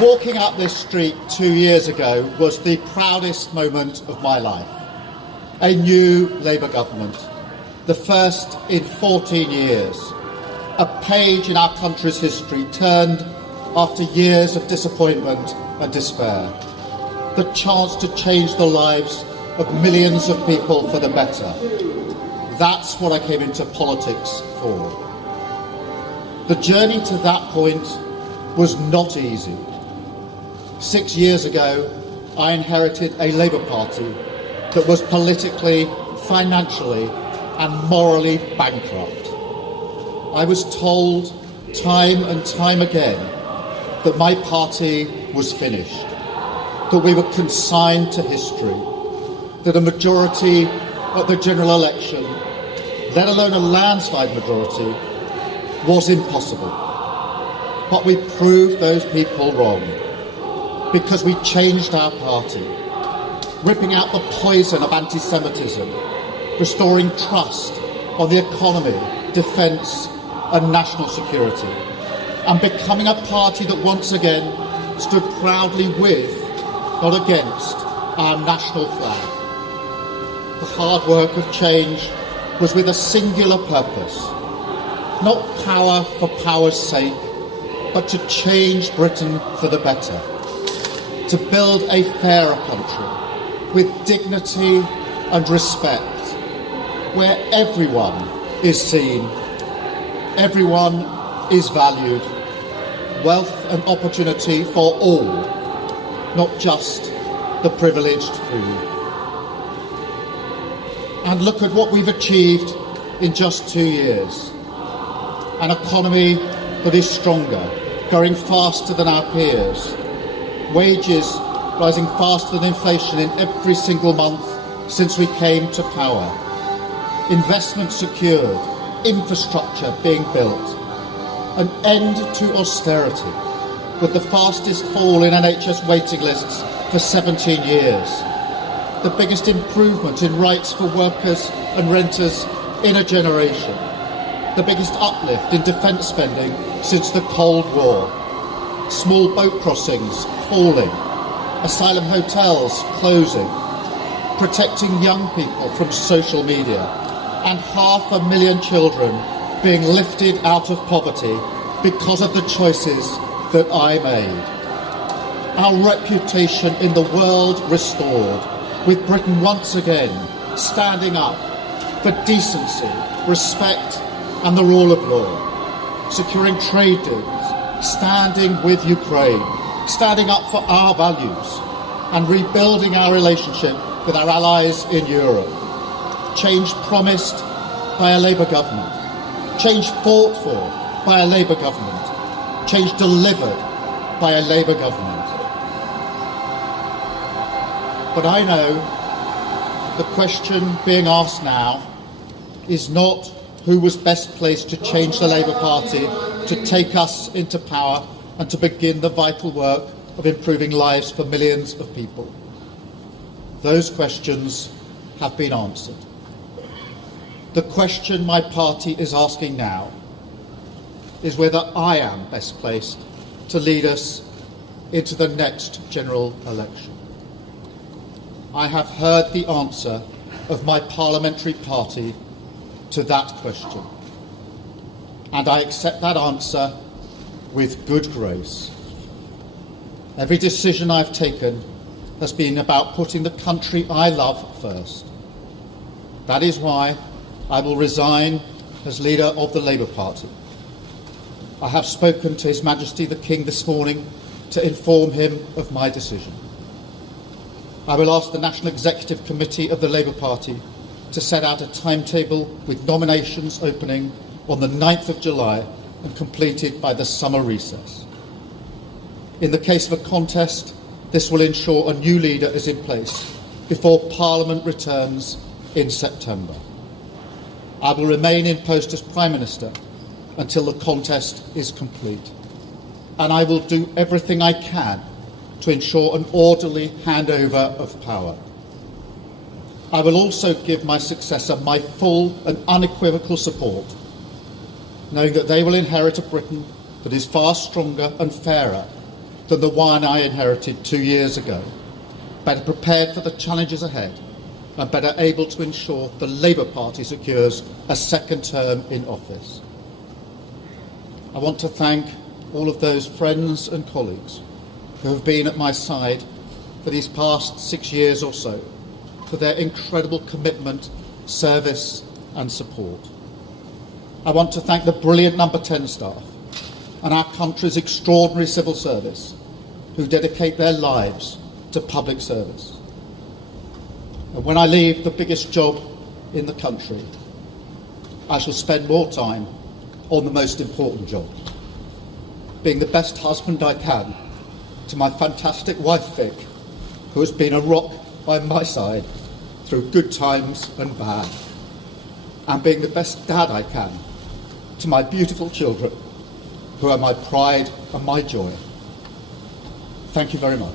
Walking up this street 2 years ago was the proudest moment of my life. A new Labour government, the first in 14 years. A page in our country's history turned after years of disappointment and despair. The chance to change the lives of millions of people for the better. That's what I came into politics for. The journey to that point was not easy. 6 years ago, I inherited a Labour Party that was politically, financially and morally bankrupt. I was told time and time again that my party was finished, that we were consigned to history, that a majority at the general election, let alone a landslide majority, was impossible. But we proved those people wrong, because we changed our party, ripping out the poison of anti-Semitism, restoring trust on the economy, defence and national security, and becoming a party that once again stood proudly with, not against, our national flag. The hard work of change was with a singular purpose, not power for power's sake, but to change Britain for the better, to build a fairer country with dignity and respect, where everyone is seen, everyone is valued, wealth and opportunity for all, not just the privileged few. And look at what we've achieved in just 2 years. An economy that is stronger, growing faster than our peers, wages rising faster than inflation in every single month since we came to power, investment secured, infrastructure being built, an end to austerity, with the fastest fall in NHS waiting lists for 17 years, the biggest improvement in rights for workers and renters in a generation, the biggest uplift in defence spending since the Cold War, small boat crossings falling, asylum hotels closing, protecting young people from social media, and 500,000 children being lifted out of poverty because of the choices that I made. Our reputation in the world restored, with Britain once again standing up for decency, respect and the rule of law, securing trade deals, standing with Ukraine, standing up for our values and rebuilding our relationship with our allies in Europe. Change promised by a Labour government, change fought for by a Labour government, change delivered by a Labour government. But I know the question being asked now is not who was best placed to change the Labour Party, to take us into power and to begin the vital work of improving lives for millions of people. Those questions have been answered. The question my party is asking now is whether I am best placed to lead us into the next general election. I have heard the answer of my parliamentary party to that question, and I accept that answer with good grace. Every decision I've taken has been about putting the country I love first. That is why I will resign as leader of the Labour Party. I have spoken to His Majesty the King this morning to inform him of my decision. I will ask the National Executive Committee of the Labour Party to set out a timetable with nominations opening on the 9th of July and completed by the summer recess. In the case of a contest, this will ensure a new leader is in place before Parliament returns in September. I will remain in post as Prime Minister until the contest is complete, and I will do everything I can to ensure an orderly handover of power. I will also give my successor my full and unequivocal support, knowing that they will inherit a Britain that is far stronger and fairer, than the one I inherited 2 years ago, better prepared for the challenges ahead, and better able to ensure the Labour Party secures a second term in office. I want to thank all of those friends and colleagues who have been at my side for these past 6 years or so, for their incredible commitment, service and support. I want to thank the brilliant Number 10 staff and our country's extraordinary civil service who dedicate their lives to public service. And when I leave the biggest job in the country, I shall spend more time on the most important job, being the best husband I can to my fantastic wife Vic, who has been a rock by my side through good times and bad, and being the best dad I can to my beautiful children, who are my pride and my joy. Thank you very much.